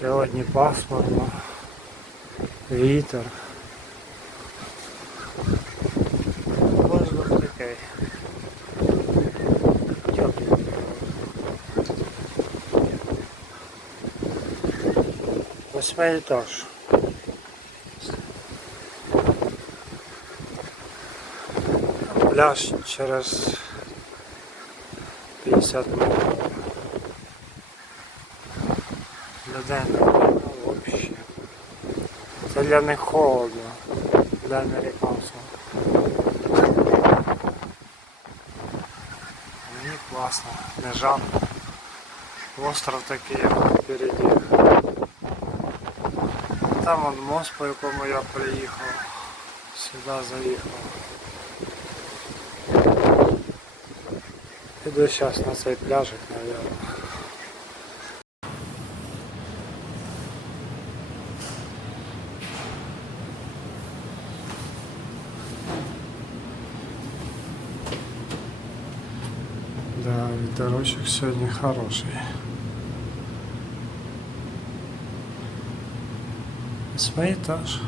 Сьогодні пасмурно, вітер. Воздух такий. Теплий. Восьмий етаж. Пляж через 50 метрів. Людей немає взагалі. Це для них холодно, для американців. Мені класно, не жарко. Остров такий впереді. Там вон мост, по якому я приїхав. Сюди заїхав. Іду зараз на цей пляжик, мабуть. Да, вітерочок сьогодні хороший. 8 етаж.